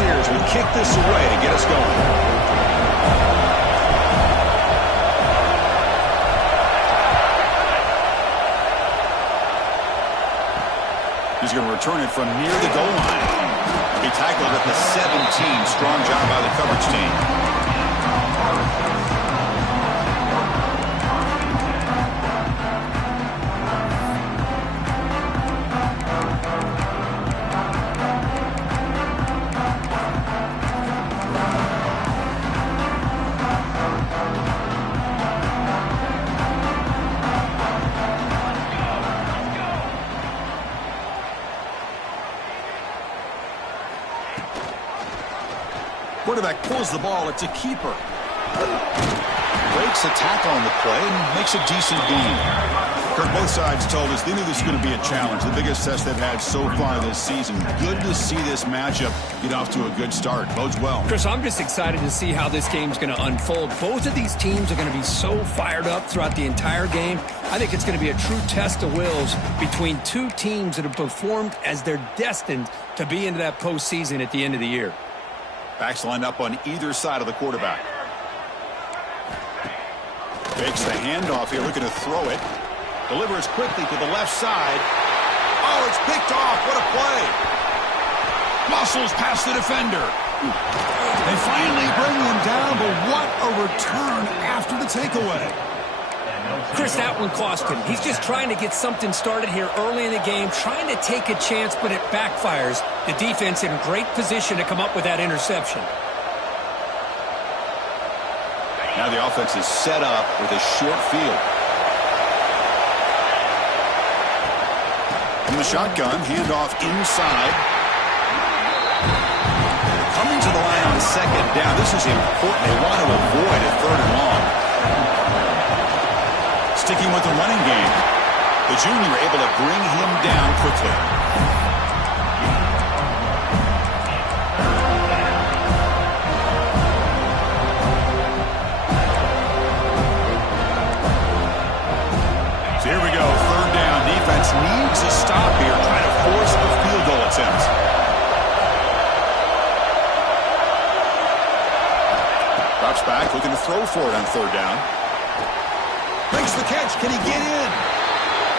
Volunteers will kick this away to get us going. He's going to return it from near the goal line. He tackled at the 17. Strong job by the coverage team. Quarterback pulls the ball. It's a keeper. Breaks a tackle on the play and makes a decent gain. Kirk, both sides told us they knew this was going to be a challenge. The biggest test they've had so far this season. Good to see this matchup get off to a good start. Bodes well. Chris, I'm just excited to see how this game's going to unfold. Both of these teams are going to be so fired up throughout the entire game. I think it's going to be a true test of wills between two teams that have performed as they're destined to be into that postseason at the end of the year. Backs lined up on either side of the quarterback. Fakes the handoff here, looking to throw it. Delivers quickly to the left side. Oh, it's picked off. What a play. Muscles past the defender. They finally bring him down, but what a return after the takeaway. Chris, that one cost him. He's just trying to get something started here early in the game, trying to take a chance, but it backfires. The defense in a great position to come up with that interception. Now the offense is set up with a short field. From the shotgun, handoff inside. Coming to the line on second down. This is important. They want to avoid a third and long. Sticking with the running game, the junior able to bring him down quickly. So here we go, third down. Defense needs a stop here, trying to force a field goal attempt. Drops back, looking to throw for it on third down. Makes the catch. Can he get in?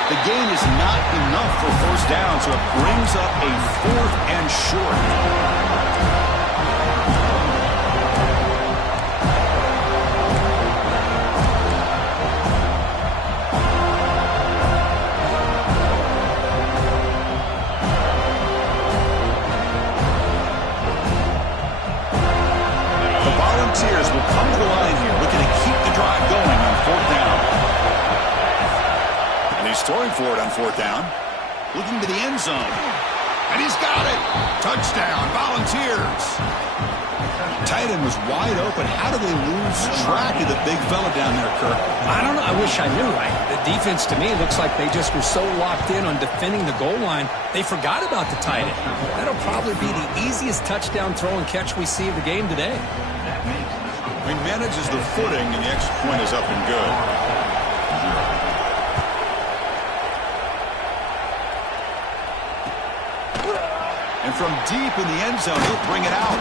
The gain is not enough for first down, so it brings up a 4th and short. The Volunteers will come to the line here, looking to keep the drive going on 4th down. He's throwing for it on 4th down. Looking to the end zone. And he's got it. Touchdown, Volunteers. Tight end was wide open. How do they lose track of the big fella down there, Kirk? I don't know. I wish I knew. The defense, to me, looks like they just were so locked in on defending the goal line, they forgot about the tight end. That'll probably be the easiest touchdown throw and catch we see of the game today. He manages the footing, and the extra point is up and good. And from deep in the end zone, he'll bring it out.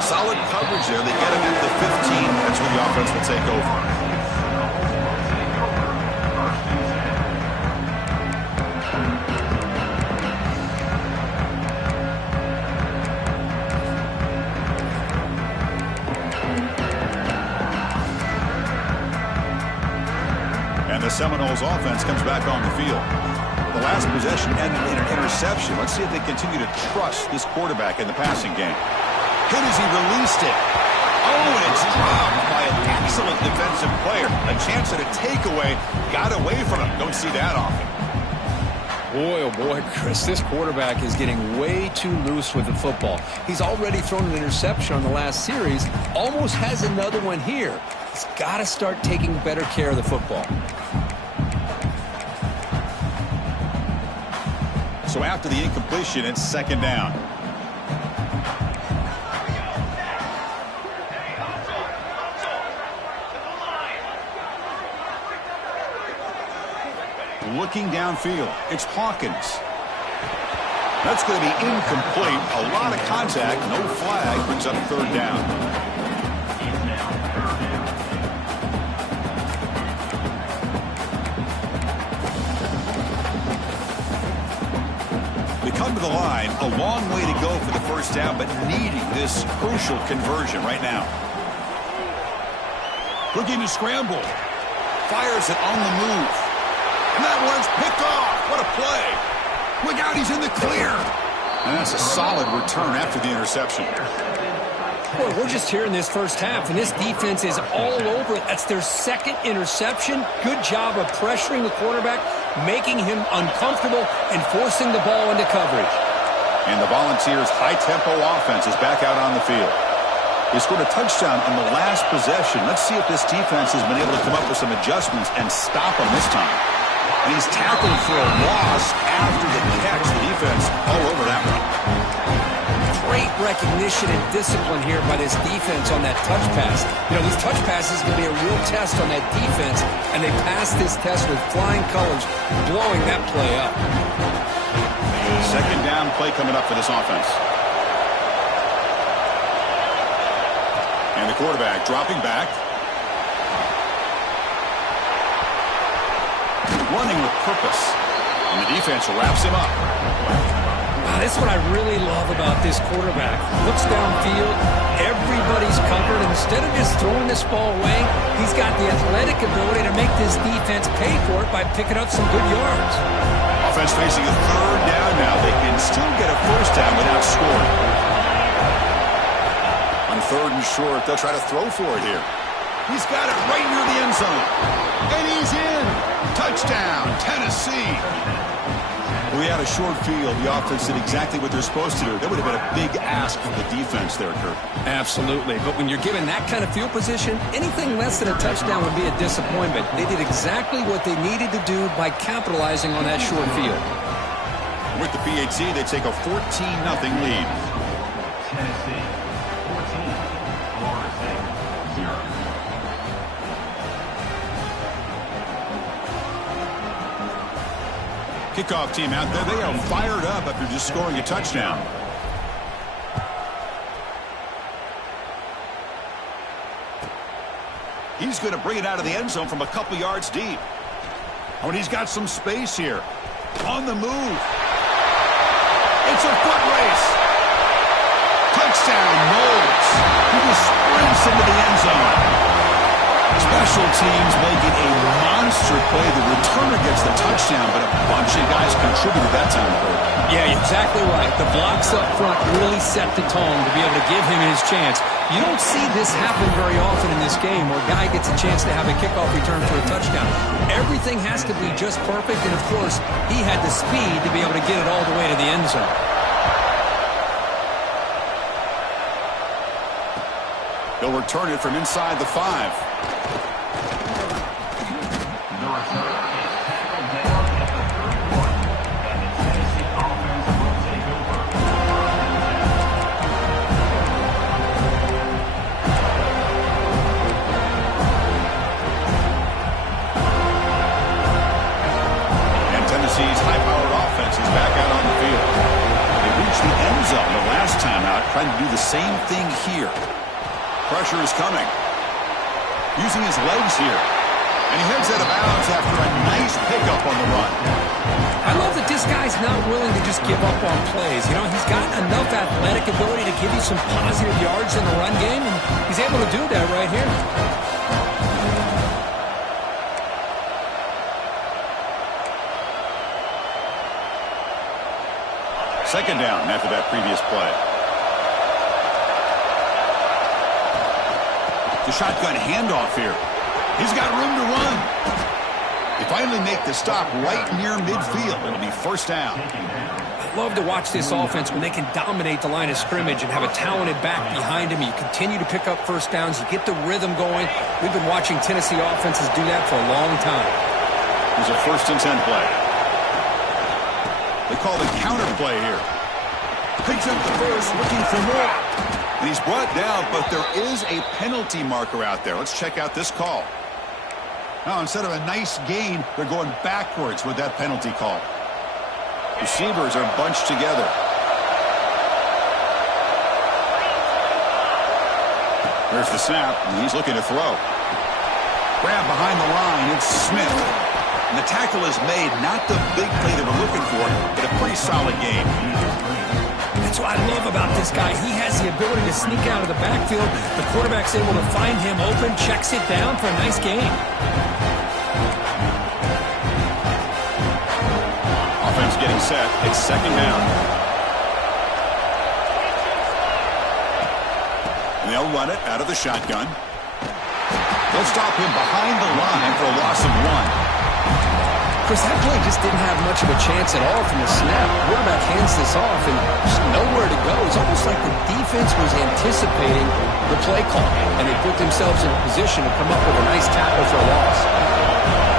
Solid coverage there. They get him at the 15. That's where the offense will take over. And the Seminoles offense comes back on the field. The last possession ended in an interception. Let's see if they continue to trust this quarterback in the passing game. Hit as he released it. Oh, and it's dropped by an excellent defensive player. A chance at a takeaway. Got away from him. Don't see that often. Boy, oh boy, Chris, this quarterback is getting way too loose with the football. He's already thrown an interception on the last series. Almost has another one here. He's got to start taking better care of the football. So after the incompletion, it's 2nd down. Looking downfield, it's Hawkins. That's going to be incomplete. A lot of contact, no flag, brings up third down. They come to the line, a long way to go for the first down, but needing this crucial conversion right now. Looking to scramble. Fires it on the move. And that one's picked off. What a play. Look out, he's in the clear. And that's a solid return after the interception. Boy, we're just here in this first half, and this defense is all over it. That's their second interception. Good job of pressuring the quarterback, making him uncomfortable, and forcing the ball into coverage. And the Volunteers' high-tempo offense is back out on the field. They scored a touchdown on the last possession. Let's see if this defense has been able to come up with some adjustments and stop them this time. And he's tackled for a loss after the catch. The defense all over that one. Great recognition and discipline here by this defense on that touch pass. You know, these touch passes can be a real test on that defense, and they passed this test with flying colors, blowing that play up. Second down play coming up for this offense. And the quarterback dropping back. Running with purpose. And the defense wraps him up. This is what I really love about this quarterback. Looks downfield, everybody's covered. Instead of just throwing this ball away, he's got the athletic ability to make this defense pay for it by picking up some good yards. Offense facing a third down now. They can still get a first down without scoring. On third and short, they'll try to throw for it here. He's got it right near the end zone. And he's in. Touchdown, Tennessee. We had a short field. The offense did exactly what they're supposed to do. That would have been a big ask from the defense there, Kurt. Absolutely. But when you're given that kind of field position, anything less than a touchdown would be a disappointment. They did exactly what they needed to do by capitalizing on that short field. With the PAT, they take a 14-0 lead. Tennessee, 14, Florida State, 0. Kickoff team out there. They are fired up after just scoring a touchdown. He's going to bring it out of the end zone from a couple yards deep. Oh, and he's got some space here. On the move. It's a foot race. Touchdown, Knowles. He just sprints into the end zone. Special teams making a monster play. The returner gets the touchdown, but a bunch of guys contributed that time. Yeah, exactly right. The blocks up front really set the tone to be able to give him his chance. You don't see this happen very often in this game where a guy gets a chance to have a kickoff return for a touchdown. Everything has to be just perfect, and of course, he had the speed to be able to get it all the way to the end zone. They'll return it from inside the 5. Trying to do the same thing here. Pressure is coming. Using his legs here. And he heads out of bounds after a nice pickup on the run. I love that this guy's not willing to just give up on plays. You know, he's got enough athletic ability to give you some positive yards in the run game, and he's able to do that right here. Second down after that previous play. The shotgun handoff here. He's got room to run. They finally make the stop right near midfield. It'll be first down. I love to watch this offense when they can dominate the line of scrimmage and have a talented back behind him. You continue to pick up first downs. You get the rhythm going. We've been watching Tennessee offenses do that for a long time. There's a 1st and 10 play. They call the counter play here. Picks up the first, looking for more. And he's brought down, but there is a penalty marker out there. Let's check out this call. Now, instead of a nice gain, they're going backwards with that penalty call. Receivers are bunched together. There's the snap, and he's looking to throw. Grab behind the line, it's Smith. And the tackle is made, not the big play they were looking for, but a pretty solid game. That's what I love about this guy. He has the ability to sneak out of the backfield. The quarterback's able to find him open, checks it down for a nice gain. Offense getting set. It's second down. And they'll run it out of the shotgun. They'll stop him behind the line for a loss of 1. Chris, that play just didn't have much of a chance at all from the snap. The quarterback hands this off and just nowhere to go. It's almost like the defense was anticipating the play call, and they put themselves in a position to come up with a nice tackle for a loss.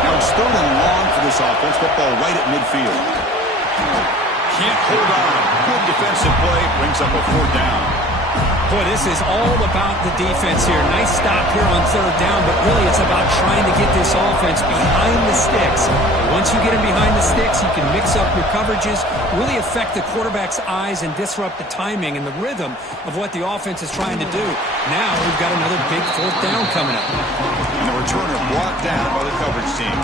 Now it's third and long for this offense. Football right at midfield. Can't hold on. Good defensive play. Brings up a 4th down. Boy, this is all about the defense here. Nice stop here on 3rd down, but really it's about trying to get this offense behind the sticks. Once you get him behind the sticks, you can mix up your coverages, really affect the quarterback's eyes and disrupt the timing and the rhythm of what the offense is trying to do. Now we've got another big 4th down coming up. And the returner brought down by the coverage team.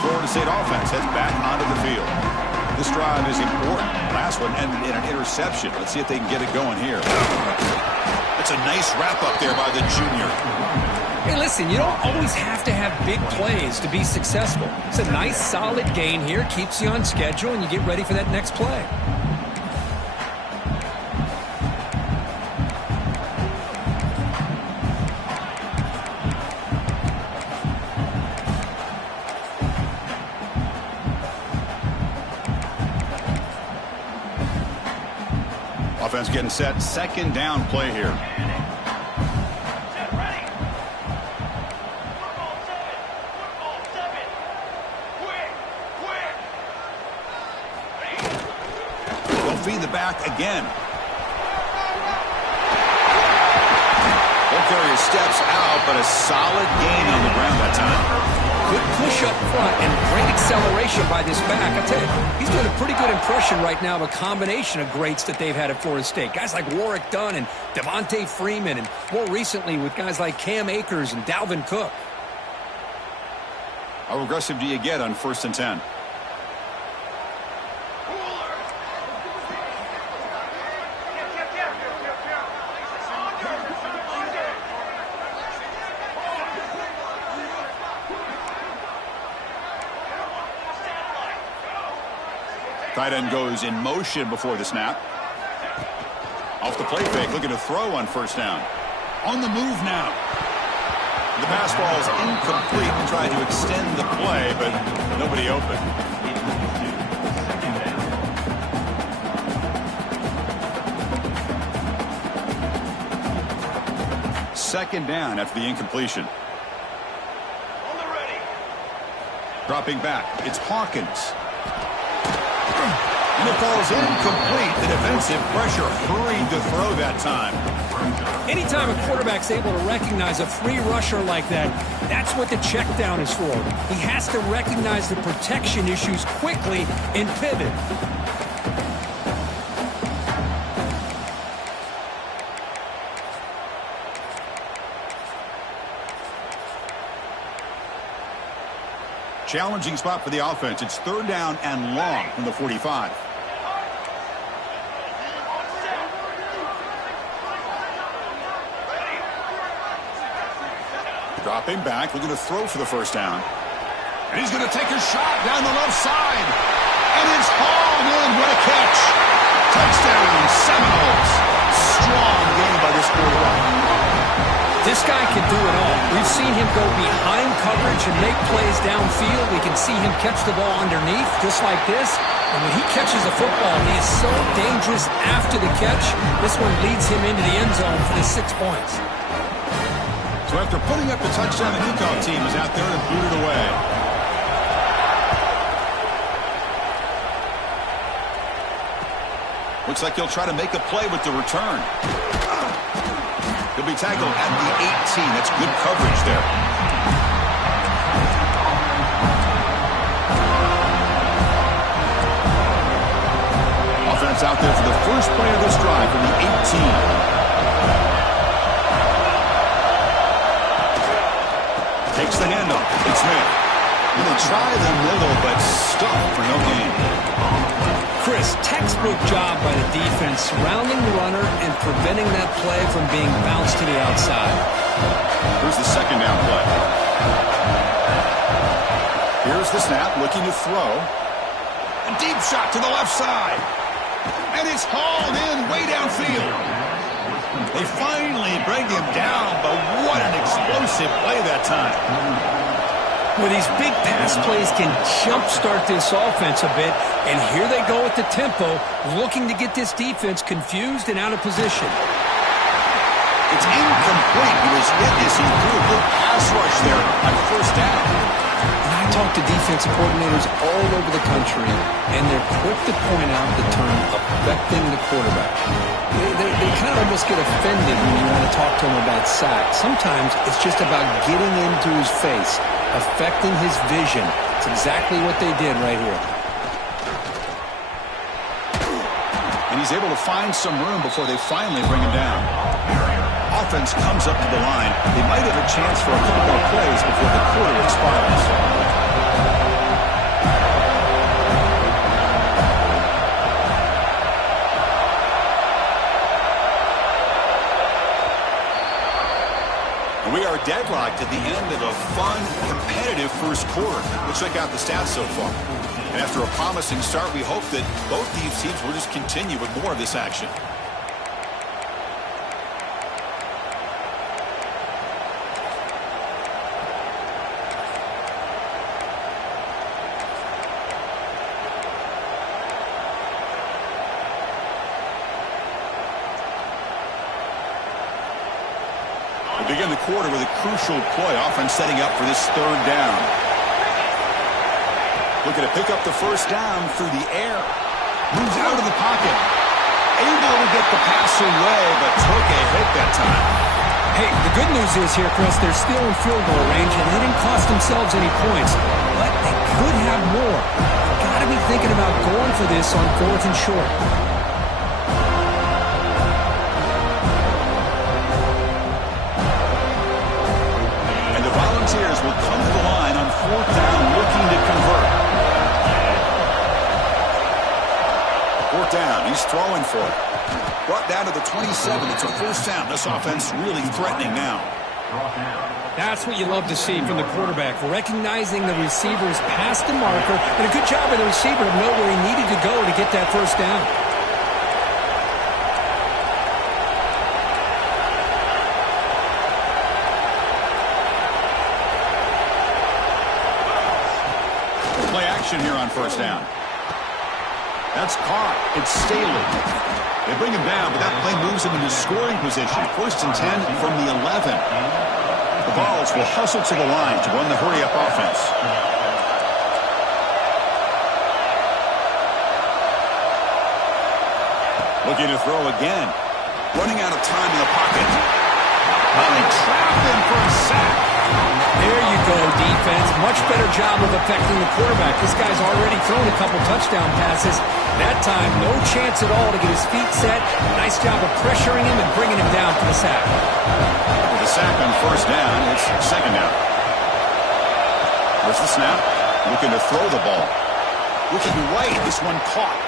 Florida State offense heads back onto the field. This drive is important. Last one ended in an interception. Let's see if they can get it going here. That's a nice wrap up there by the junior. Hey, listen, you don't always have to have big plays to be successful. It's a nice, solid gain here. Keeps you on schedule, and you get ready for that next play. Offense getting set. Second down play here. They'll feed the back again. Both areas steps out, but a solid gain on the ground that time. Good push up front and great acceleration by this back. I tell you, he's doing a pretty good impression right now of a combination of greats that they've had at Florida State. Guys like Warwick Dunn and Devontae Freeman, and more recently with guys like Cam Akers and Dalvin Cook. How aggressive do you get on 1st and 10? Tight end goes in motion before the snap. Off the play fake, looking to throw on 1st down. On the move now. The pass ball is incomplete. They tried to extend the play, but nobody open. Second down after the incompletion. Dropping back, it's Hawkins. And it falls incomplete. The defensive pressure hurried to throw that time. Anytime a quarterback's able to recognize a free rusher like that, that's what the check down is for. He has to recognize the protection issues quickly and pivot. Challenging spot for the offense. It's 3rd down and long from the 45. Dropping back, looking to throw for the 1st down. And he's going to take a shot down the left side. And it's hauled in. What a catch. Touchdown, Seminoles. Strong game by this quarterback. This guy can do it all. We've seen him go behind coverage and make plays downfield. We can see him catch the ball underneath, just like this. And when he catches a football, he is so dangerous after the catch. This one leads him into the end zone for the 6 points. So after putting up the touchdown, the kickoff team is out there to boot it away. Looks like he'll try to make a play with the return. He'll be tackled at the 18. That's good coverage there. out there for the first play of this drive from the 18. Takes the handoff. It's Smith. Going to try the middle, but stuck for no gain. Chris, textbook job by the defense, surrounding the runner and preventing that play from being bounced to the outside. Here's the second down play. Here's the snap, looking to throw. A deep shot to the left side. And it's hauled in way downfield. They finally bring him down, but what an explosive play that time. Well, these big pass plays can jumpstart this offense a bit, and here they go at the tempo, looking to get this defense confused and out of position. It's incomplete. He was hit as he threw a good pass rush there on first down. And I talk to defensive coordinators all over the country, and they're quick to point out the term affecting the quarterback. They kind of almost get offended when you want to talk to them about sacks. Sometimes it's just about getting into his face, affecting his vision. It's exactly what they did right here. And he's able to find some room before they finally bring him down. Offense comes up to the line. They might have a chance for a couple more plays before the quarter expires. We are deadlocked at the end of a fun, competitive first quarter. We'll check out the stats so far. And after a promising start, we hope that both these teams will just continue with more of this action. We begin the quarter with a crucial play, offense setting up for this third down. Looking to pick up the first down through the air. Moves out of the pocket. Able to get the pass away, but took a hit that time. Hey, the good news is here, Chris, they're still in field goal range, and they didn't cost themselves any points. But they could have more. Got to be thinking about going for this on 4th and short. Volunteers will come to the line on 4th down, looking to convert. 4th down, he's throwing for it. Brought down to the 27. It's a first down. This offense really threatening now. That's what you love to see from the quarterback, recognizing the receiver's past the marker, and a good job of the receiver to know where he needed to go to get that first down. Here on first down. That's caught. It's Staley. They bring him down, but that play moves him into scoring position. 1st and 10 from the 11. The Vols will hustle to the line to run the hurry-up offense. Looking to throw again. Running out of time in the pocket. Oh, they trap him for a sack. There you go, defense. Much better job of affecting the quarterback. This guy's already thrown a couple touchdown passes. That time, no chance at all to get his feet set. Nice job of pressuring him and bringing him down for the sack. With a sack on first down, it's second down. There's the snap. Looking to throw the ball. Looking right, this one caught.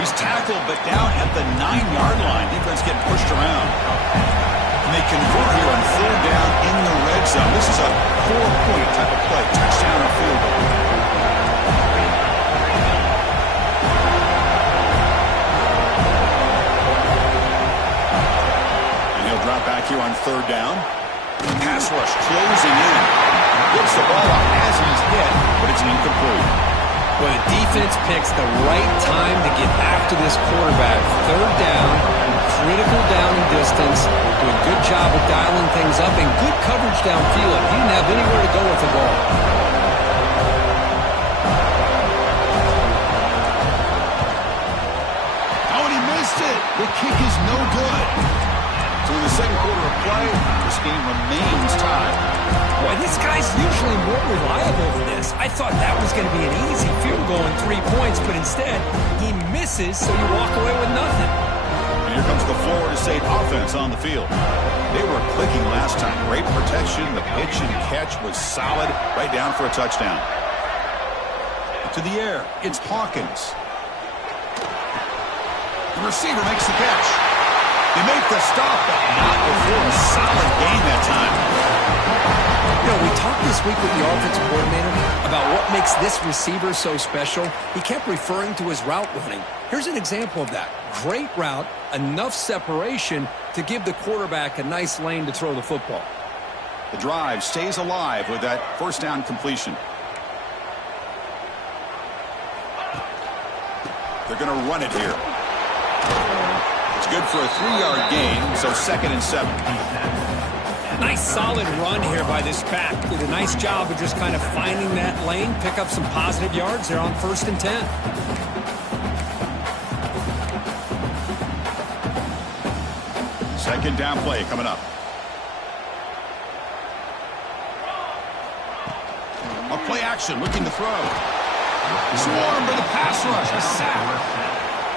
He's tackled, but down at the 9-yard line. Defense getting pushed around. And they convert here on 3rd down in the red zone. This is a 4-point type of play. Touchdown or field goal. And he'll drop back here on 3rd down. Pass rush closing in. Gets the ball out as he's hit, but it's incomplete. Well, the defense picks the right time to get after this quarterback. 3rd down, critical down and distance. Do a good job of dialing things up and good coverage downfield. He didn't have anywhere to go with the ball. Oh, and he missed it. The kick is no good. So in the second quarter of play, this game remains tied. Boy, this guy's usually more reliable than this. I thought that was going to be an easy field goal and 3 points, but instead, he misses, so you walk away with nothing. And here comes the Florida State offense on the field. They were clicking last time. Great protection. The pitch and catch was solid. Right down for a touchdown. To the air. It's Hawkins. The receiver makes the catch. They make the stop, but not before a solid gain that time. You know, we talked this week with the offensive coordinator about what makes this receiver so special. He kept referring to his route running. Here's an example of that. Great route, enough separation to give the quarterback a nice lane to throw the football. The drive stays alive with that first down completion. They're going to run it here. It's good for a 3-yard gain, so 2nd and 7. Nice solid run here by this back. Did a nice job of just kind of finding that lane, pick up some positive yards there on 1st and 10. Second down play coming up. A play action looking to throw. Swarm for the pass rush. A sack.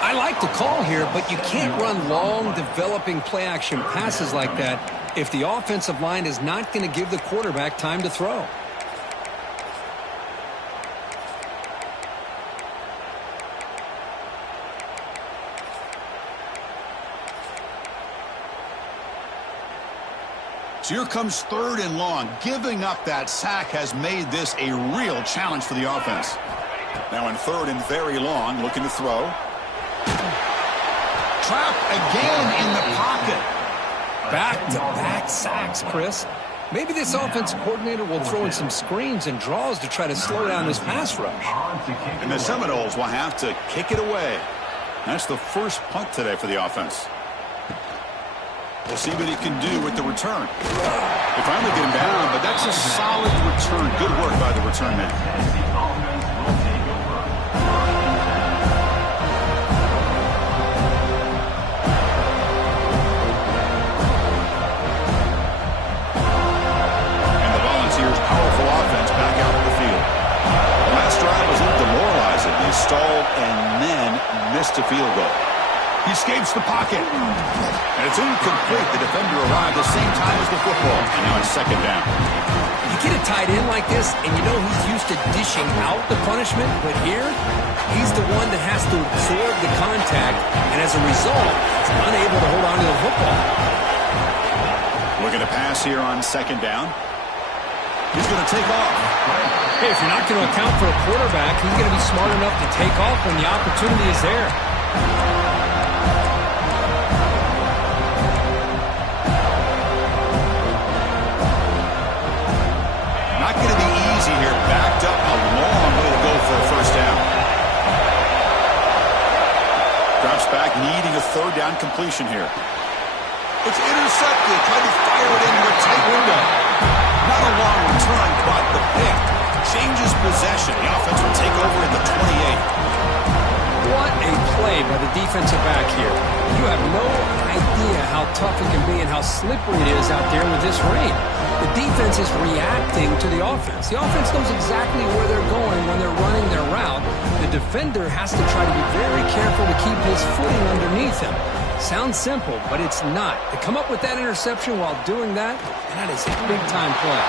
I like the call here, but you can't run long, developing play-action passes like that if the offensive line is not going to give the quarterback time to throw. So here comes 3rd and long. Giving up that sack has made this a real challenge for the offense. Now in 3rd and very long, looking to throw. Trapped again in the pocket. Back-to-back sacks, Chris. Maybe this offensive coordinator will throw in some screens and draws to try to slow down this pass rush. And the Seminoles will have to kick it away. That's the first punt today for the offense. We'll see what he can do with the return. They finally get him down, but that's a solid return. Good work by the return man. And the Volunteers' powerful offense back out of the field. The last drive was a little demoralizing. They stalled and then missed a field goal. He escapes the pocket. And it's incomplete. The defender arrived the same time as the football. And now it's 2nd down. You get a tight end like this, and you know he's used to dishing out the punishment. But here, he's the one that has to absorb the contact. And as a result, he's unable to hold on to the football. Looking to pass here on 2nd down. He's going to take off. Hey, if you're not going to account for a quarterback, he's going to be smart enough to take off when the opportunity is there. Not going to be easy here. Backed up a long way to go for a 1st down. Drops back, needing a 3rd down completion here. It's intercepted. Trying to fire it into a tight window. Not a long return, but the pick changes possession. The offense will take over at the 28. What a play by the defensive back here. You have no idea how tough it can be and how slippery it is out there with this rain. The defense is reacting to the offense. The offense knows exactly where they're going when they're running their route. The defender has to try to be very careful to keep his footing underneath him. Sounds simple, but it's not. To come up with that interception while doing that, and that is a big-time play.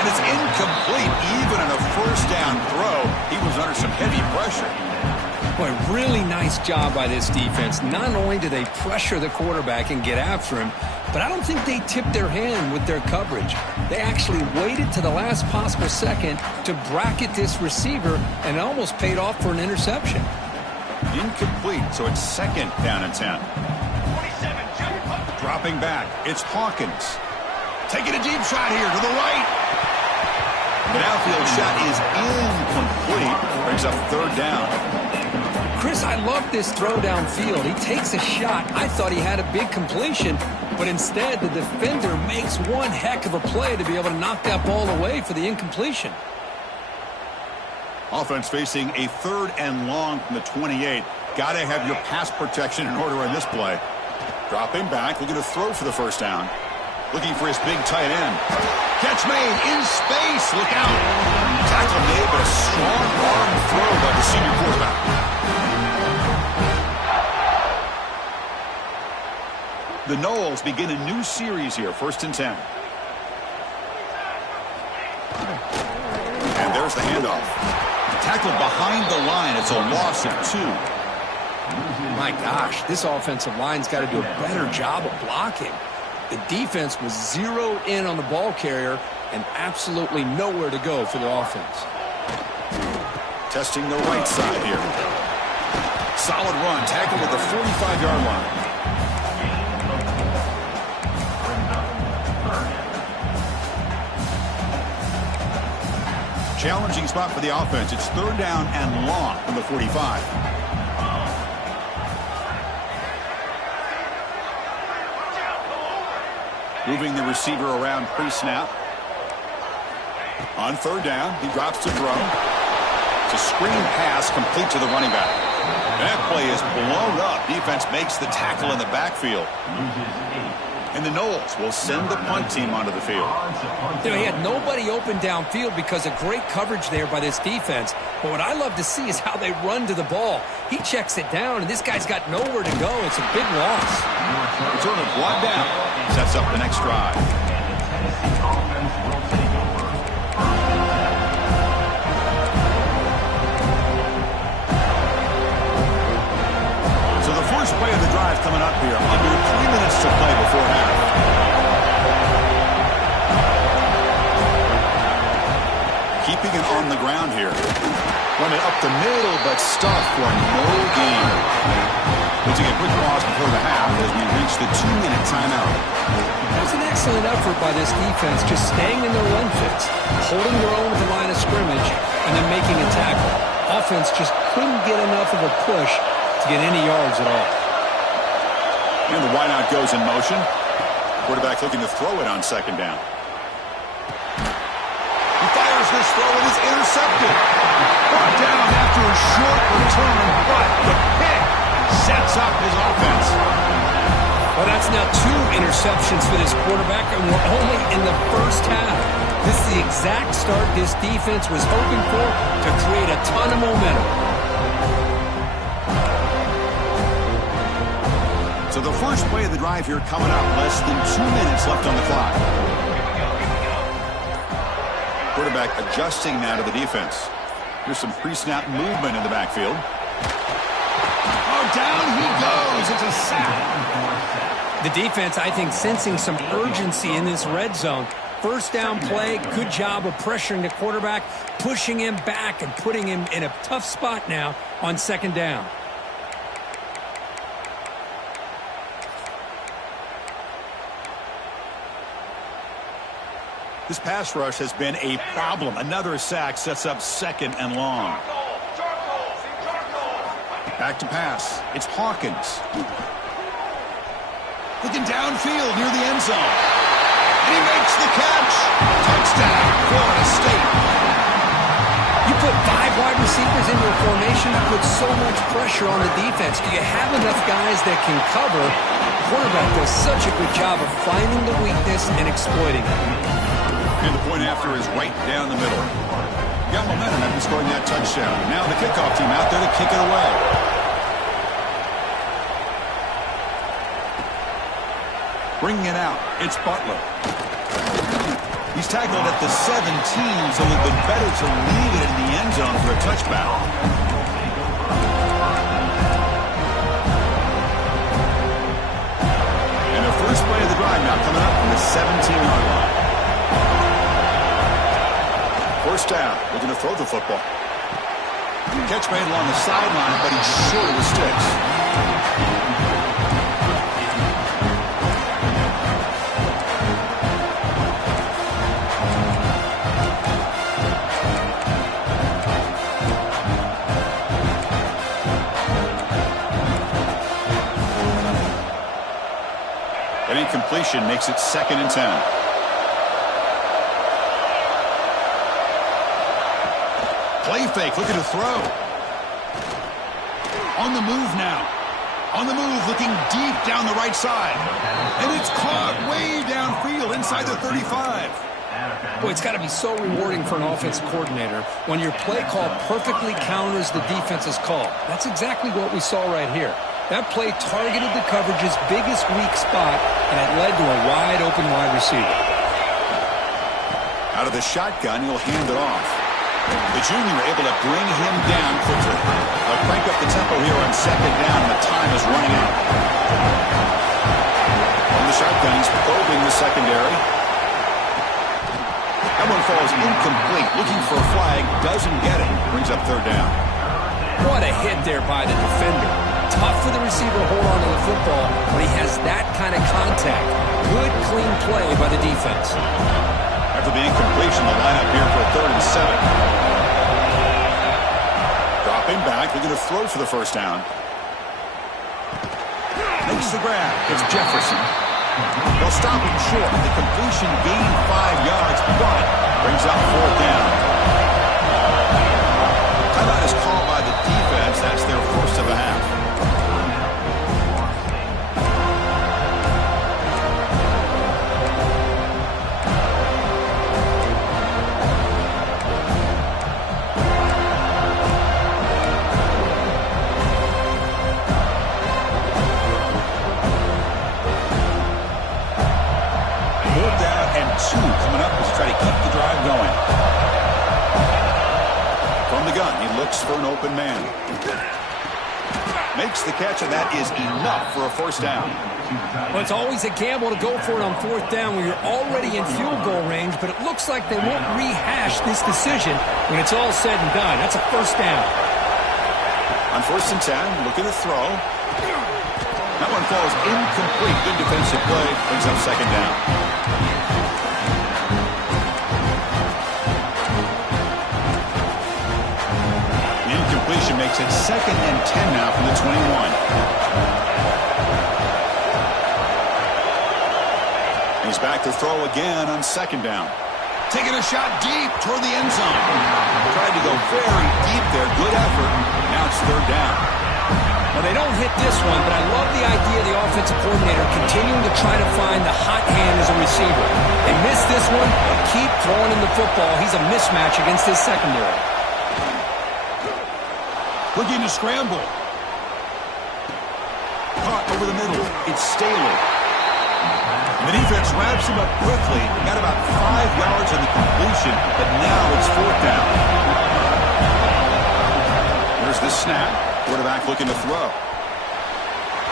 And it's incomplete. Even in a 1st down throw, he was under some heavy pressure. Boy, really nice job by this defense. Not only do they pressure the quarterback and get after him, but I don't think they tipped their hand with their coverage. They actually waited to the last possible second to bracket this receiver, and it almost paid off for an interception. Incomplete, so it's 2nd down and 10. Dropping back, it's Hawkins. Taking a deep shot here to the right. The downfield shot is incomplete. Brings up 3rd down. Chris, I love this throw downfield. He takes a shot. I thought he had a big completion, but instead the defender makes one heck of a play to be able to knock that ball away for the incompletion. Offense facing a 3rd and long from the 28. Got to have your pass protection in order in this play. Dropping back, looking to throw for the 1st down. Looking for his big tight end. Catch made in space. Look out. Tackle made, but a strong arm throw by the senior quarterback. The Noles begin a new series here, 1st and 10. And there's the handoff. Tackled behind the line. It's a loss of 2. My gosh, this offensive line's got to do a better job of blocking. The defense was zeroed in on the ball carrier and absolutely nowhere to go for the offense. Testing the right side here. Solid run. Tackled at the 45-yard line. Challenging spot for the offense. It's 3rd down and long from the 45. Moving the receiver around pre-snap. On 3rd down, he drops to throw. It's a screen pass complete to the running back. That play is blown up. Defense makes the tackle in the backfield. And the Noles will send the punt team onto the field. You know, he had nobody open downfield because of great coverage there by this defense. But what I love to see is how they run to the ball. He checks it down, and this guy's got nowhere to go. It's a big loss. Return of brought down. Sets up the next drive. So the first play of the drive coming up here. Under 3 minutes to play before half. Keeping it on the ground here. Run it up the middle, but stuffed for no gain. We'll take a quick pause before the half as we reach the 2-minute timeout. That was an excellent effort by this defense, just staying in their run fits, holding their own at the line of scrimmage, and then making a tackle. Offense just couldn't get enough of a push to get any yards at all. And the wideout goes in motion. Quarterback looking to throw it on 2nd down. He fires this throw and is intercepted. Brought down after a short return, but the pick sets up his offense. Well, that's now 2 interceptions for this quarterback, and we're only in the first half. This is the exact start this defense was hoping for to create a ton of momentum. So the first play of the drive here coming up. Less than 2 minutes left on the clock. Quarterback adjusting now to the defense. Here's some pre-snap movement in the backfield. Oh, down he goes. It's a sack. The defense, I think, sensing some urgency in this red zone. First down play, good job of pressuring the quarterback, pushing him back and putting him in a tough spot now on 2nd down. This pass rush has been a problem. Another sack sets up 2nd and long. Back to pass. It's Hawkins. Looking downfield near the end zone. And he makes the catch. Touchdown, Florida State. You put 5 wide receivers into a formation, you put so much pressure on the defense. Do you have enough guys that can cover? The quarterback does such a good job of finding the weakness and exploiting it. And the point after is right down the middle. Got momentum after scoring that touchdown. Now the kickoff team out there to kick it away. Bringing it out, it's Butler. He's tackled at the 17, so it would have been better to leave it in the end zone for a touchback. And the first play of the drive now coming up from the 17-yard line. First down, looking to throw the football. Catch made along the sideline, but he's short of the sticks. An incompletion makes it 2nd and 10. Play fake, looking to throw. On the move now. On the move, looking deep down the right side. And it's caught way downfield inside the 35. Boy, it's got to be so rewarding for an offensive coordinator when your play call perfectly counters the defense's call. That's exactly what we saw right here. That play targeted the coverage's biggest weak spot, and it led to a wide-open wide receiver. Out of the shotgun, he'll hand it off. The junior able to bring him down quickly. They'll crank up the tempo here on second down, and the time is running out. From the shotgun, he's probing the secondary. That one falls incomplete. Looking for a flag, doesn't get it. Brings up third down. What a hit there by the defender. Tough for the receiver to hold on to the football when he has that kind of contact. Good, clean play by the defense. After the incompletion, the lineup here for a 3rd and 7. Dropping back, looking to throw for the first down. Makes the grab. It's Jefferson. They'll stop him short. The completion gained 5 yards, but brings up 4th down. Timeout is called by the defense. That's their first of the half. Coming up as try to keep the drive going. From the gun, he looks for an open man. Makes the catch, and that is enough for a first down. Well, it's always a gamble to go for it on 4th down when you're already in field goal range, but it looks like they won't rehash this decision when it's all said and done. That's a first down. On 1st and 10, looking to throw. That one falls incomplete. Good defensive play. Brings up second down. Makes it 2nd and 10 now from the 21. He's back to throw again on 2nd down. Taking a shot deep toward the end zone. Tried to go very deep there. Good effort. Now it's 3rd down. Well, they don't hit this one, but I love the idea of the offensive coordinator continuing to try to find the hot hand as a receiver. They miss this one, but keep throwing him the football. He's a mismatch against his secondary. Looking to scramble. Caught over the middle. It's Staley. And the defense wraps him up quickly. Got about 5 yards on the completion, but now it's 4th down. Here's the snap. Quarterback looking to throw.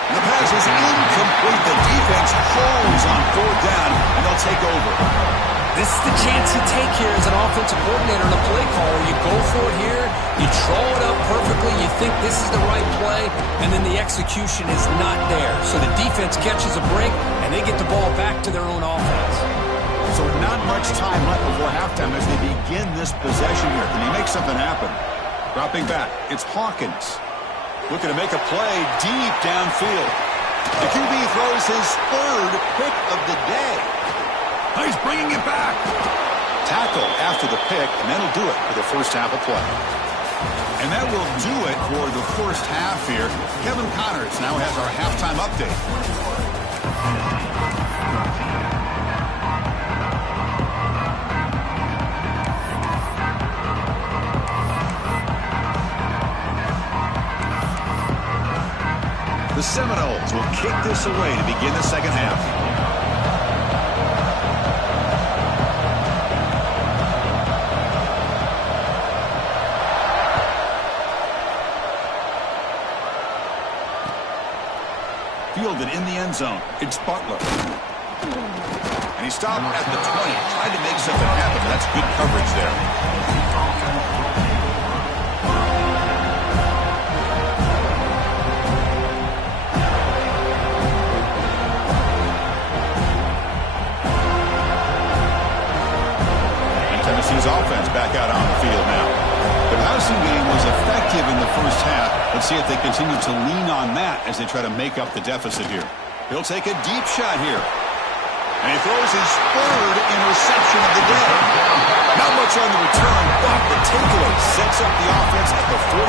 And the pass is incomplete. The defense holds on 4th down, and they'll take over. This is the chance you take here as an offensive coordinator and a play caller. You go for it here, you draw it up perfectly, you think this is the right play, and then the execution is not there. So the defense catches a break, and they get the ball back to their own offense. So not much time left before halftime as they begin this possession here. Can he make something happen? Dropping back, it's Hawkins. Looking to make a play deep downfield. The QB throws his 3rd pick of the day. He's bringing it back. Tackle after the pick, and that'll do it for the first half of play. And that will do it for the first half here. Kevin Connors now has our halftime update. The Seminoles will kick this away to begin the second half. Fielded in the end zone. It's Butler. And he stopped at the 20. Tried to make something happen. That's good coverage there. And Tennessee's offense back out on the field now. The passing game was effective in the first half. Let's see if they continue to lean on that as they try to make up the deficit here. He'll take a deep shot here. And he throws his 3rd interception of the day. Not much on the return, but the takeaway sets up the offense at the 41.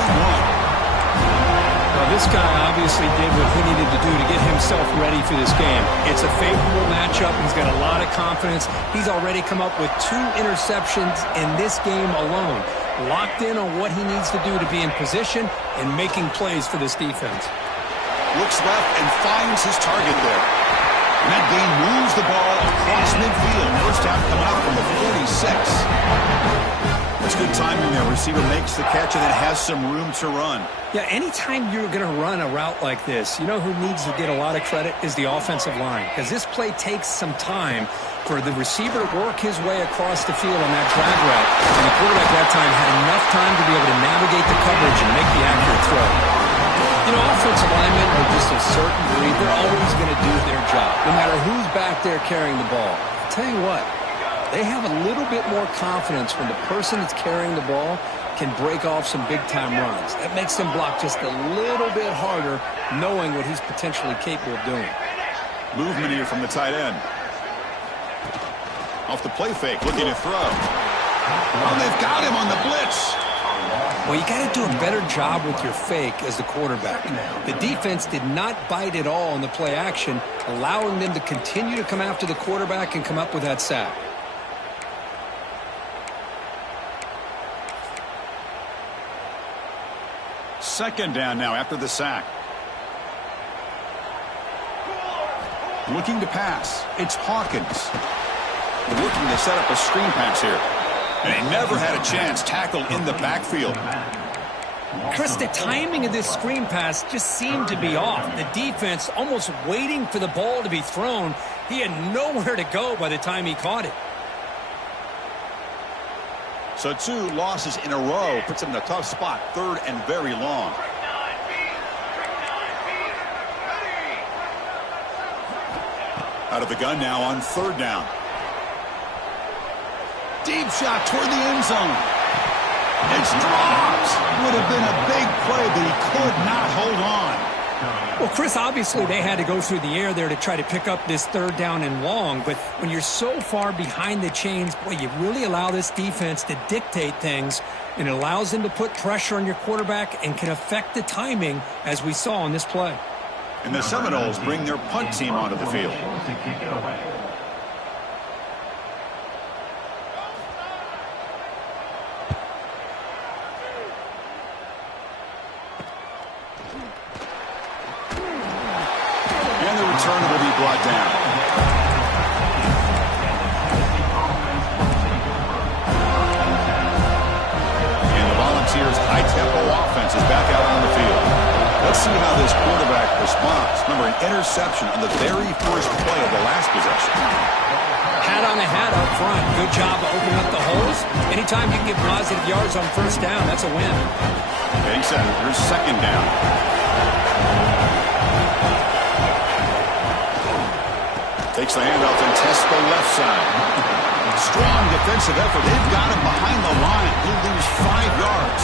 Well, Well, this guy obviously did what he needed to do to get himself ready for this game. It's a favorable matchup. He's got a lot of confidence. He's already come up with 2 interceptions in this game alone. Locked in on what he needs to do to be in position and making plays for this defense. Looks left and finds his target there. And that gain moves the ball across midfield. First down coming out from the 46. That's good timing there. Receiver makes the catch and then has some room to run. Yeah, anytime you're going to run a route like this, you know who needs to get a lot of credit is the offensive line. Because this play takes some time for the receiver to work his way across the field on that drag route. And the quarterback that time had enough time to be able to navigate the coverage and make the accurate throw. You know, offensive linemen are just a certain breed. They're always going to do their job, no matter who's back there carrying the ball. I'll tell you what, they have a little bit more confidence when the person that's carrying the ball can break off some big-time runs. That makes them block just a little bit harder, knowing what he's potentially capable of doing. Movement here from the tight end. Off the play fake, looking to throw. Oh, they've got him on the blitz. Well, you got to do a better job with your fake as the quarterback. The defense did not bite at all on the play action, allowing them to continue to come after the quarterback and come up with that sack. Second down now after the sack. Looking to pass. It's Hawkins. Looking to set up a screen pass here. And he never had a chance. Tackled in the backfield. Chris, the timing of this screen pass just seemed to be off. The defense almost waiting for the ball to be thrown. He had nowhere to go by the time he caught it. So 2 losses in a row puts him in a tough spot. 3rd and very long. Out of the gun now on 3rd down. Deep shot toward the end zone. It's dropped. Would have been a big play, but he could not hold on. Well, Chris, obviously they had to go through the air there to try to pick up this 3rd down and long, but when you're so far behind the chains, boy, you really allow this defense to dictate things, and it allows them to put pressure on your quarterback and can affect the timing, as we saw on this play. And the Seminoles bring their punt team onto the field. And the return will be brought down. And the Volunteers' high-tempo offense is back out on the field. Let's see how this quarterback responds. Remember, an interception on the very first play of the last possession. Hat on the hat up front. Good job of opening up the holes. Anytime you can get positive yards on 1st down, that's a win. Getting set. Here's 2nd down. Takes the handoff and tests the left side. Strong defensive effort. They've got him behind the line. He'll lose 5 yards.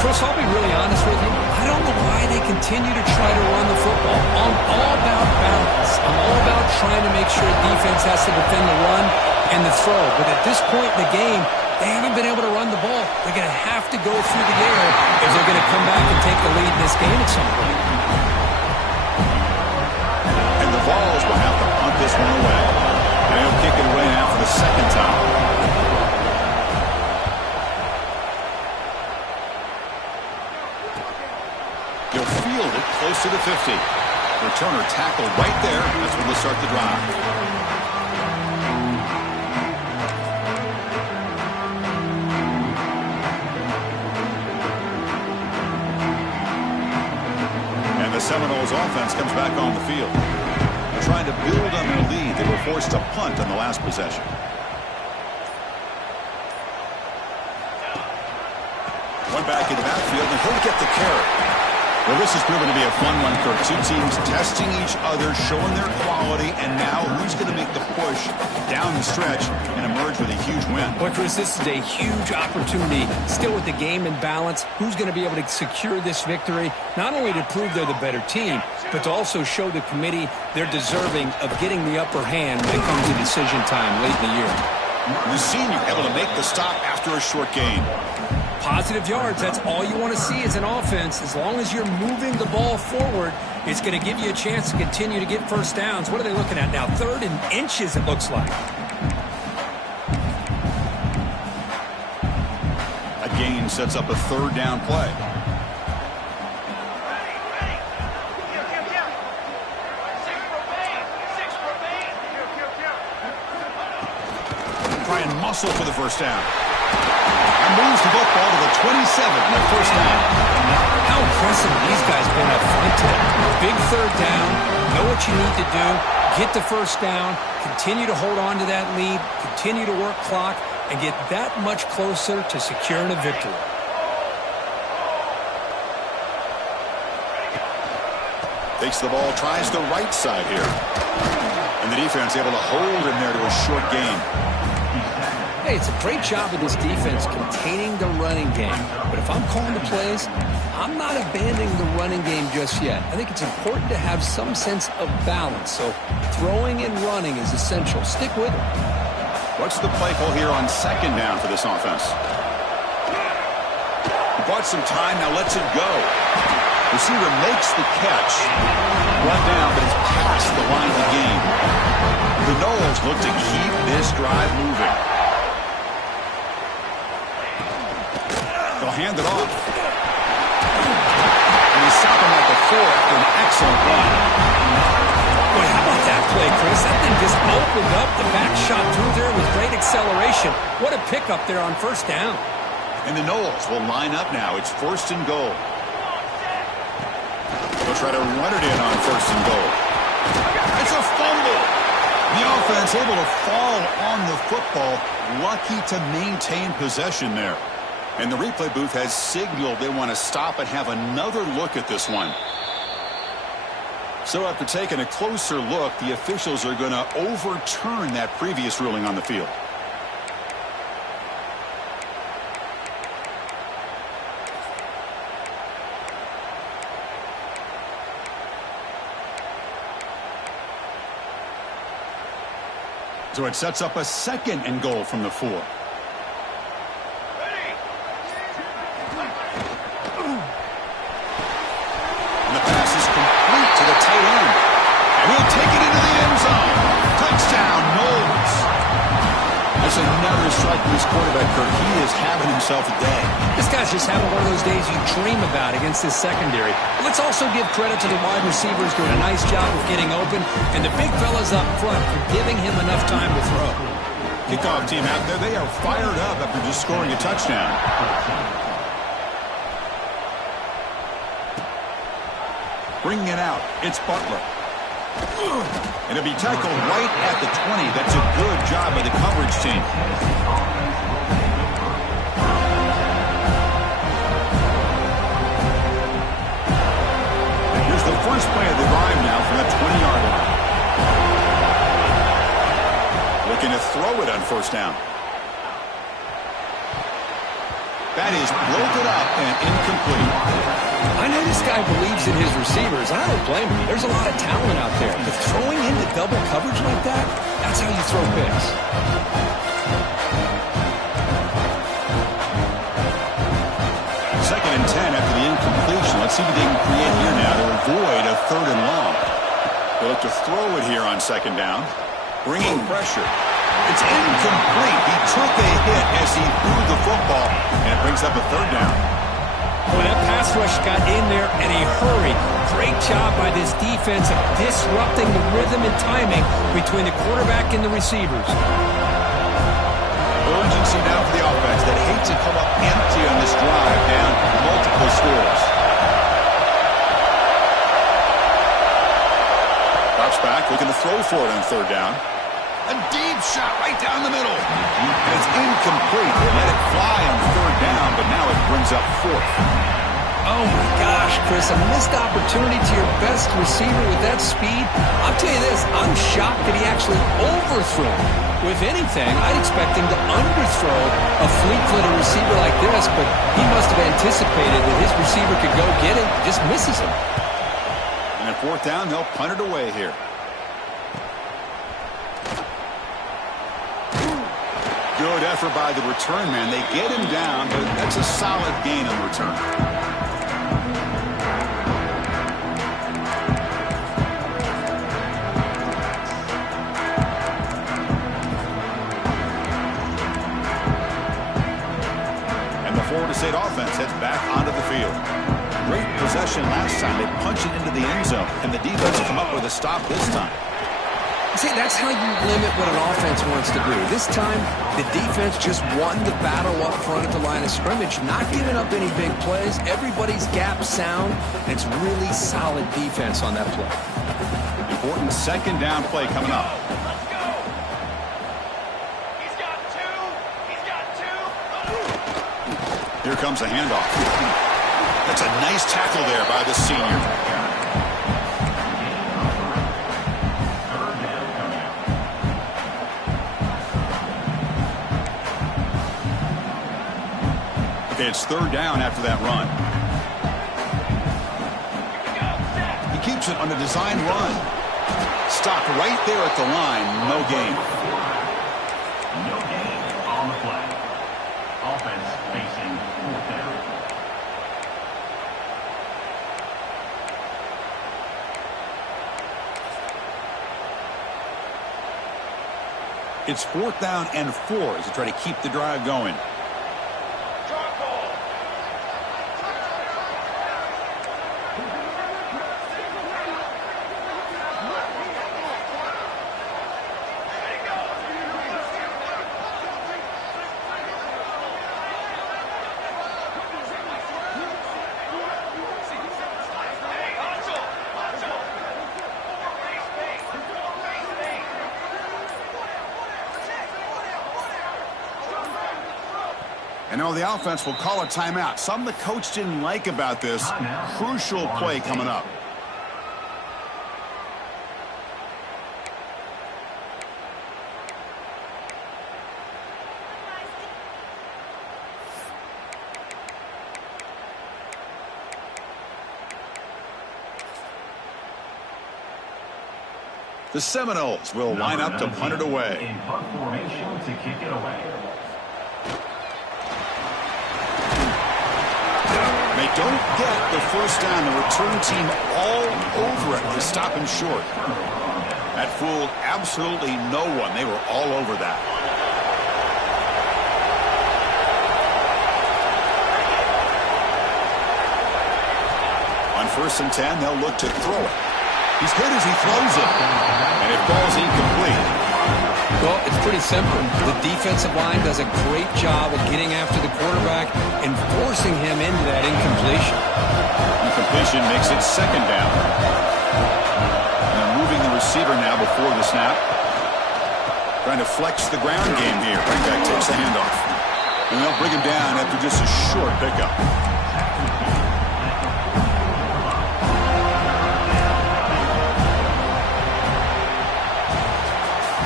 Chris, I'll be really honest with you. I don't know why they continue to try to run the football. I'm all about balance. I'm all about trying to make sure defense has to defend the run and the throw. But at this point in the game, they haven't been able to run the ball. They're going to have to go through the air if they're going to come back and take the lead in this game at some point. And the Vols will have to punt this one away. And he'll kick it away now for the 2nd time. He'll field it close to the 50. Returner tackled right there. That's when they'll start the drive. And the Seminoles offense comes back on the field. They're trying to build on their lead. They were forced to punt on the last possession. One back in the backfield, and he'll get the carry. Well, this has proven to be a fun one for 2 teams testing each other, showing their quality, and now who's going to make the push down the stretch and emerge with a huge win. Boy, Chris, this is a huge opportunity. Still with the game in balance, who's going to be able to secure this victory, not only to prove they're the better team, but to also show the committee they're deserving of getting the upper hand when it comes to decision time late in the year. The senior able to make the stop after a short gain. Positive yards, that's all you want to see as an offense. As long as you're moving the ball forward, it's going to give you a chance to continue to get first downs. What are they looking at now? 3rd and inches, it looks like. A gain sets up a 3rd down play. Try and muscle for the first down. And moves the football to the 27 on first down. How impressive these guys been up front today. Big 3rd down. Know what you need to do. Get the first down. Continue to hold on to that lead. Continue to work clock. And get that much closer to securing a victory. Takes the ball, tries the right side here. And the defense able to hold him there to a short gain. Hey, it's a great job of this defense containing the running game. But if I'm calling the plays, I'm not abandoning the running game just yet. I think it's important to have some sense of balance. So throwing and running is essential. Stick with it. What's the play call here on 2nd down for this offense? He bought some time, now lets it go. Receiver makes the catch. Run down, but it's past the line of the game. The Noles look to keep this drive moving. They'll hand it off. And they stop him at the 4 after an excellent run. Boy, how about that play, Chris? That thing just opened up. The back shot through there with great acceleration. What a pickup there on first down. And the Noles will line up now. It's 1st and goal. They'll try to run it in on 1st and goal. It's a fumble. The offense able to fall on the football. Lucky to maintain possession there. And the replay booth has signaled they want to stop and have another look at this one. So after taking a closer look, the officials are going to overturn that previous ruling on the field. So it sets up a 2nd and goal from the 4. And the pass is complete to the tight end. And he'll take it into the end zone. Touchdown, Noles. That's another strike from his quarterback, Kirk. He is having himself a day. This guy's just having one of those days you dream about against this secondary. Let's also give credit to the wide receivers doing a nice job of getting open, and the big fellas up front for giving him enough time to throw. Kickoff team out there, they are fired up after just scoring a touchdown. Bringing it out, it's Butler. And it'll be tackled right at the 20. That's a good job by the coverage team. And here's the first play of the drive now from that 20-yard line. Looking to throw it on first down. That is broken up and incomplete. I know this guy believes in his receivers. I don't blame him. There's a lot of talent out there. But throwing into double coverage like that, that's how you throw picks. 2nd and 10 after the incompletion. Let's see what they can create here now to avoid a 3rd and long. They look to throw it here on 2nd down. Bringing pressure. It's incomplete. He took a hit as he threw the football, and it brings up a 3rd down. Boy, that pass rush got in there in a hurry. Great job by this defense of disrupting the rhythm and timing between the quarterback and the receivers. Urgency now for the offense that hates to come up empty on this drive, down multiple scores. Drops back, looking to throw for it on 3rd down. A deep shot right down the middle. And it's incomplete. They let it fly on 3rd down, but now it brings up 4th. Oh, my gosh, Chris, a missed opportunity to your best receiver with that speed. I'll tell you this, I'm shocked that he actually overthrew. If anything, I'd expect him to underthrow a fleet-footed receiver like this, but he must have anticipated that his receiver could go get it, just misses him. And at 4th down, they'll punt it away here. Good effort by the return man. They get him down, but that's a solid gain on the return. And the Florida State offense heads back onto the field. Great possession last time. They punch it into the end zone, and the defense come up with a stop this time. See, that's how you limit what an offense wants to do. This time, the defense just won the battle up front at the line of scrimmage, not giving up any big plays. Everybody's gap sound, and it's really solid defense on that play. Important second down play coming up. Let's go. He's got two. He's got two. Here comes a handoff. That's a nice tackle there by the senior. It's third down after that run. He keeps it on a design run. Stopped right there at the line. No gain. No gain on the play. Offense facing fourth down. It's 4th down and 4 as they try to keep the drive going. And now the offense will call a timeout. Something the coach didn't like about this. Crucial play coming up. The Seminoles will line up to punt it away. In punt formation to kick it away. They don't get the first down. The return team all over it. They stop him short. That fooled absolutely no one. They were all over that. On 1st and 10, they'll look to throw it. He's hit as he throws it. And it falls incomplete. Well, it's pretty simple. The defensive line does a great job of getting after the quarterback and forcing him into that incompletion. Incompletion makes it 2nd down. And they're moving the receiver now before the snap. Trying to flex the ground game here. Running back takes the handoff. And they'll bring him down after just a short pickup.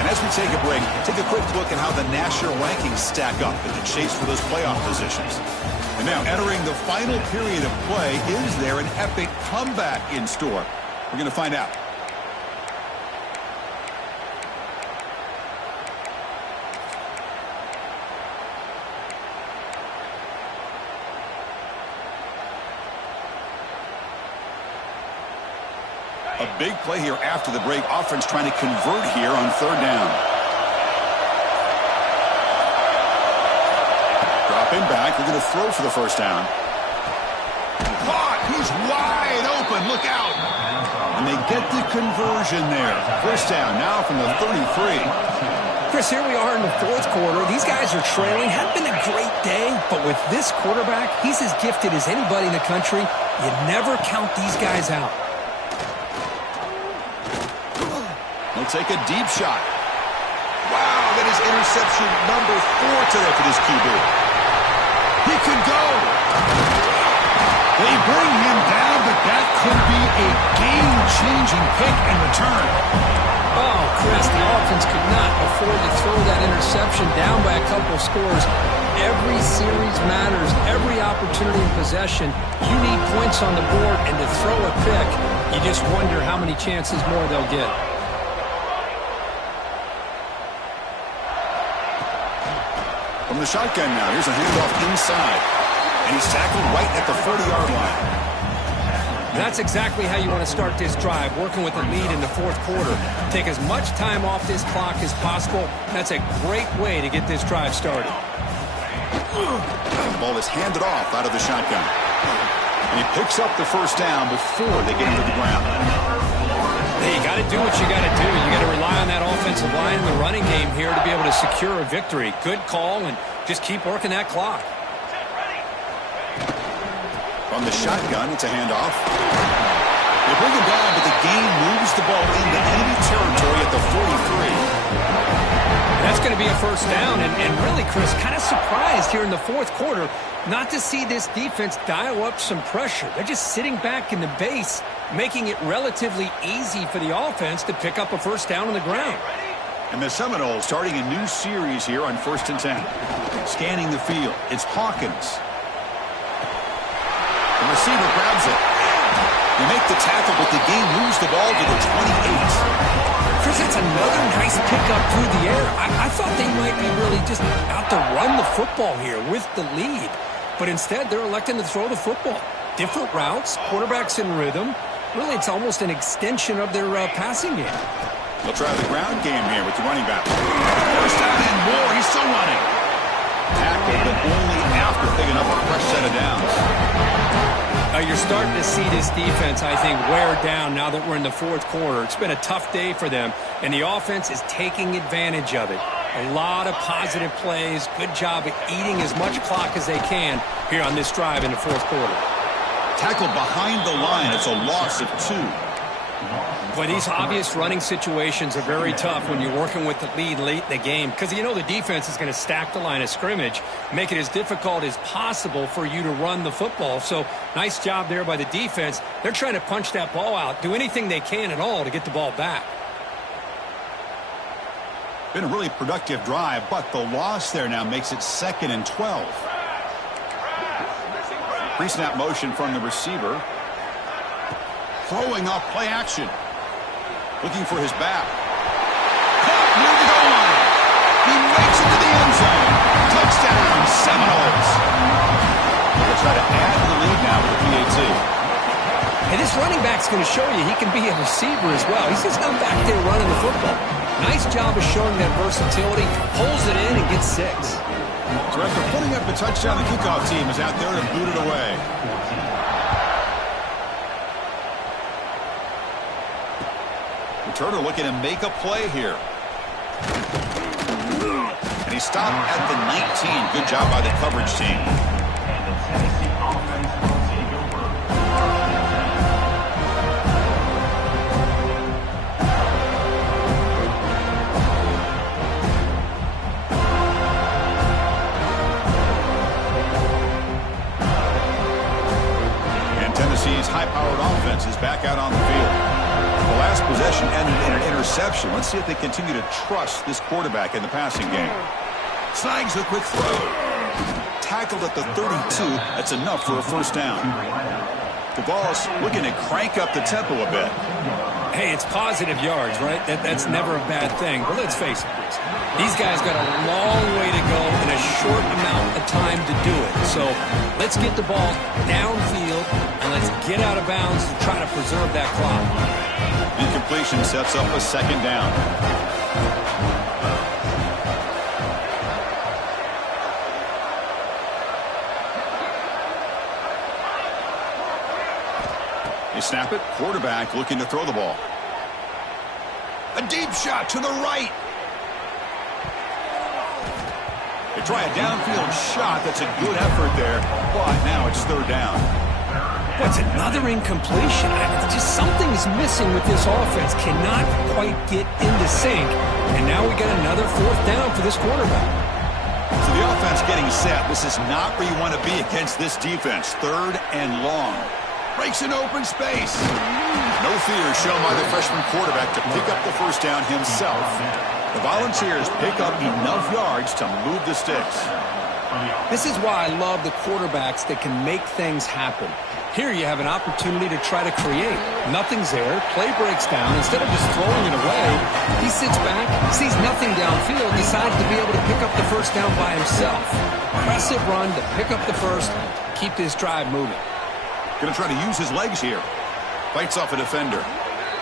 As we take a break, take a quick look at how the national rankings stack up in the chase for those playoff positions. And now, entering the final period of play, is there an epic comeback in store? We're going to find out. A big play here after the break. Offense trying to convert here on 3rd down. Dropping back. They're going to throw for the 1st down. Caught. He's wide open. Look out. And they get the conversion there. 1st down now from the 33. Chris, here we are in the 4th quarter. These guys are trailing. Hadn't been a great day, but with this quarterback, he's as gifted as anybody in the country. You never count these guys out. He'll take a deep shot. Wow, that is interception number 4 today for this QB. He could go. They bring him down, but that could be a game-changing pick and return. Oh, Chris, the offense could not afford to throw that interception down by a couple of scores. Every series matters. Every opportunity in possession. You need points on the board, and to throw a pick, you just wonder how many chances more they'll get. From the shotgun now, here's a handoff inside. And he's tackled right at the 40-yard line. That's exactly how you want to start this drive, working with a lead in the fourth quarter. Take as much time off this clock as possible. That's a great way to get this drive started. The ball is handed off out of the shotgun. And he picks up the first down before they get into the ground. Hey, you got to do what you got to do. You got to rely on that offensive line in the running game here to be able to secure a victory. Good call, and just keep working that clock. From the shotgun, it's a handoff. They bring him down, but the game moves the ball into enemy territory at the 43. That's going to be a first down, and really, Chris, kind of surprised here in the fourth quarter not to see this defense dial up some pressure. They're just sitting back in the base, making it relatively easy for the offense to pick up a first down on the ground. And the Seminoles starting a new series here on 1st and 10. Scanning the field, it's Hawkins. The receiver grabs it. They make the tackle, but the game moves the ball to the 28. Chris, it's another nice pickup through the air. I thought they might be really just out to run the football here with the lead. But instead, they're electing to throw the football. Different routes, quarterbacks in rhythm. Really, it's almost an extension of their passing game. They'll try the ground game here with the running back. First down and more. He's still running. Tackled, but only after picking up a fresh set of downs. You're starting to see this defense, I think, wear down now that we're in the fourth quarter. It's been a tough day for them, and the offense is taking advantage of it. A lot of positive plays. Good job of eating as much clock as they can here on this drive in the fourth quarter. Tackled behind the line. It's a loss of 2. Boy, these obvious running situations are very tough when you're working with the lead late in the game because you know the defense is going to stack the line of scrimmage, make it as difficult as possible for you to run the football. So nice job there by the defense. They're trying to punch that ball out, do anything they can at all to get the ball back. Been a really productive drive, but the loss there now makes it 2nd and 12. Pre-snap motion from the receiver. Throwing off play action. Looking for his back. Caught near the goal line. He makes it to the end zone. Touchdown, Seminoles. They'll try to add to the lead now with the PAT. Hey, this running back's going to show you he can be a receiver as well. He's just not back there running the football. Nice job of showing that versatility. Pulls it in and gets 6. So after putting up the touchdown, the kickoff team is out there to boot it away. Turner looking to make a play here. And he stopped at the 19. Good job by the coverage team. And Tennessee's high-powered offense is back out on the field. The last possession ended in an interception. Let's see if they continue to trust this quarterback in the passing game. Snags the quick throw. Tackled at the 32. That's enough for a first down. The ball's looking to crank up the tempo a bit. Hey, it's positive yards, right? That's never a bad thing. But let's face it, these guys got a long way to go in a short amount of time to do it. So let's get the ball downfield and let's get out of bounds to try to preserve that clock. Incompletion sets up a second down. They snap it. Quarterback looking to throw the ball. A deep shot to the right. They try a downfield shot. That's a good effort there. But now it's 3rd down. What's another incompletion? Just something's missing with this offense. Cannot quite get into sync. And now we got another 4th down for this quarterback. So the offense getting set. This is not where you want to be against this defense. 3rd and long. Breaks an open space. No fear shown by the freshman quarterback to pick up the first down himself. The Volunteers pick up enough yards to move the sticks. for the offense. This is why I love the quarterbacks that can make things happen. Here you have an opportunity to try to create. Nothing's there. Play breaks down. Instead of just throwing it away, he sits back, sees nothing downfield, decides to be able to pick up the first down by himself. Impressive run to pick up the first, keep this drive moving. Going to try to use his legs here. Fights off a defender.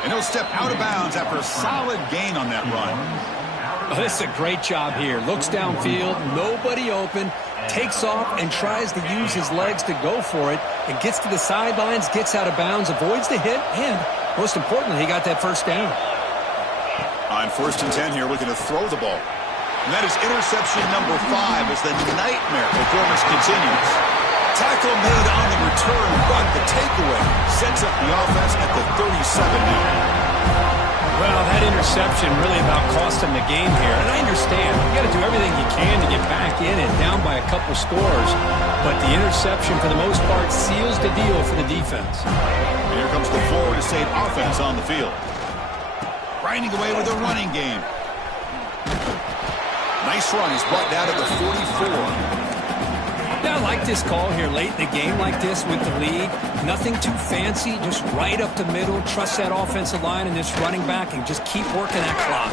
And he'll step out of bounds after a solid gain on that run. Oh, this is a great job here. Looks downfield, nobody open, takes off and tries to use his legs to go for it, and gets to the sidelines, gets out of bounds, avoids the hit, and most importantly, he got that first down. On 1st and 10 here, looking to throw the ball. And that is interception number 5 as the nightmare performance continues. Tackle made on the return, but the takeaway sets up the offense at the 37 now. Well, that interception really about cost him the game here. And I understand. You got to do everything you can to get back in and down by a couple scores. But the interception, for the most part, seals the deal for the defense. And here comes the Florida State offense on the field. Grinding away with a running game. Nice run. He's brought down to the 44. Yeah, I like this call here late in the game like this with the lead. Nothing too fancy, just right up the middle. Trust that offensive line and this running back and just keep working that clock.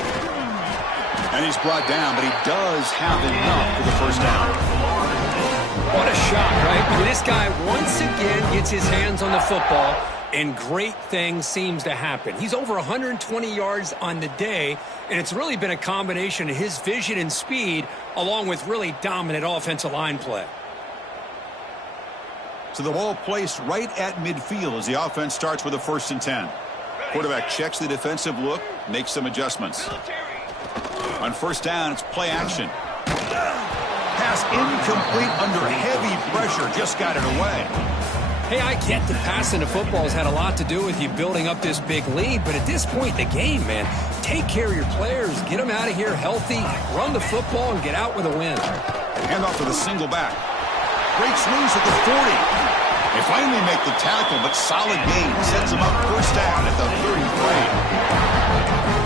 And he's brought down, but he does have enough for the first down. What a shot, right? I mean, this guy once again gets his hands on the football, and great things seems to happen. He's over 120 yards on the day, and it's really been a combination of his vision and speed along with really dominant offensive line play. So the ball placed right at midfield as the offense starts with a 1st and 10. Quarterback checks the defensive look, makes some adjustments. On 1st down, it's play action. Pass incomplete under heavy pressure, just got it away. Hey, I get the passing of football has had a lot to do with you building up this big lead, but at this point in the game, man, take care of your players, get them out of here healthy, run the football, and get out with a win. Hand off to the single back. Breaks loose at the 40. They finally make the tackle, but solid gain sets them up 1st down at the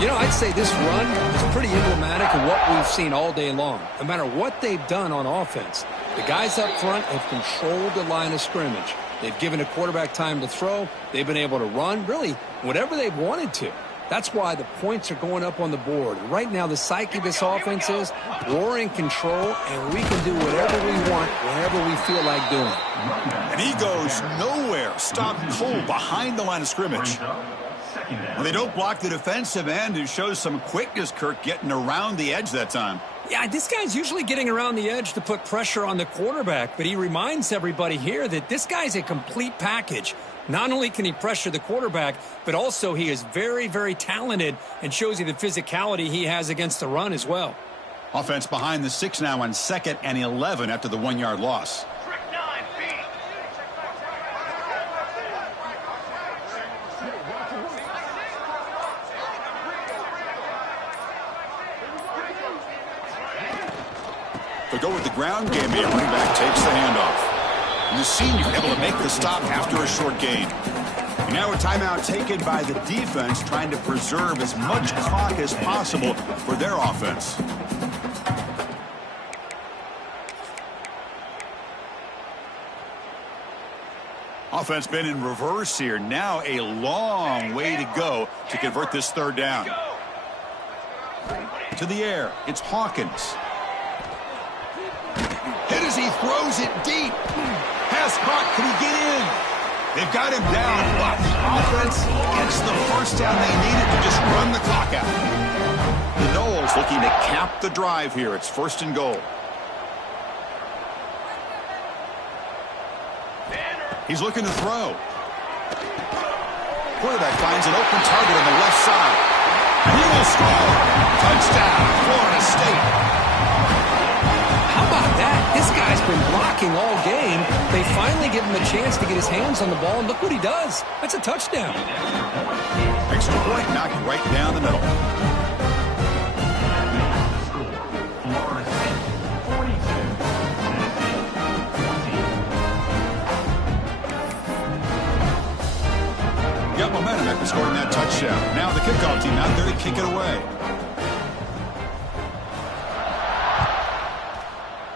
33. You know, I'd say this run is pretty emblematic of what we've seen all day long. No matter what they've done on offense, the guys up front have controlled the line of scrimmage. They've given a quarterback time to throw. They've been able to run, really, whatever they've wanted to. That's why the points are going up on the board. Right now, the psyche of this offense is we're in control, and we can do whatever we want, whenever we feel like doing it. And he goes nowhere. Stopped cold behind the line of scrimmage. Well, they don't block the defensive end, who shows some quickness, Kirk, getting around the edge that time. Yeah, this guy's usually getting around the edge to put pressure on the quarterback, but he reminds everybody here that this guy's a complete package. Not only can he pressure the quarterback, but also he is very, very talented and shows you the physicality he has against the run as well. Offense behind the 6 now on 2nd and 11 after the 1-yard loss. They go with the ground game here. Running back takes the handoff. And the senior able to make the stop after a short gain. And now a timeout taken by the defense, trying to preserve as much clock as possible for their offense. Offense been in reverse here. Now a long way to go to convert this 3rd down. To the air, it's Hawkins. Hit as he throws it deep. Pass caught. Can he get in? They've got him down, but the offense gets the first down they needed to just run the clock out. The Noles looking to cap the drive here. It's 1st and goal. He's looking to throw. Quarterback finds an open target on the left side. He will score. Touchdown, Florida State. How about that? This guy's been blocking all game. They finally give him a chance to get his hands on the ball, and look what he does. That's a touchdown. Extra point knocked right down the middle. Florida State 42, Got momentum after scoring that touchdown. Now the kickoff team out there to kick it away.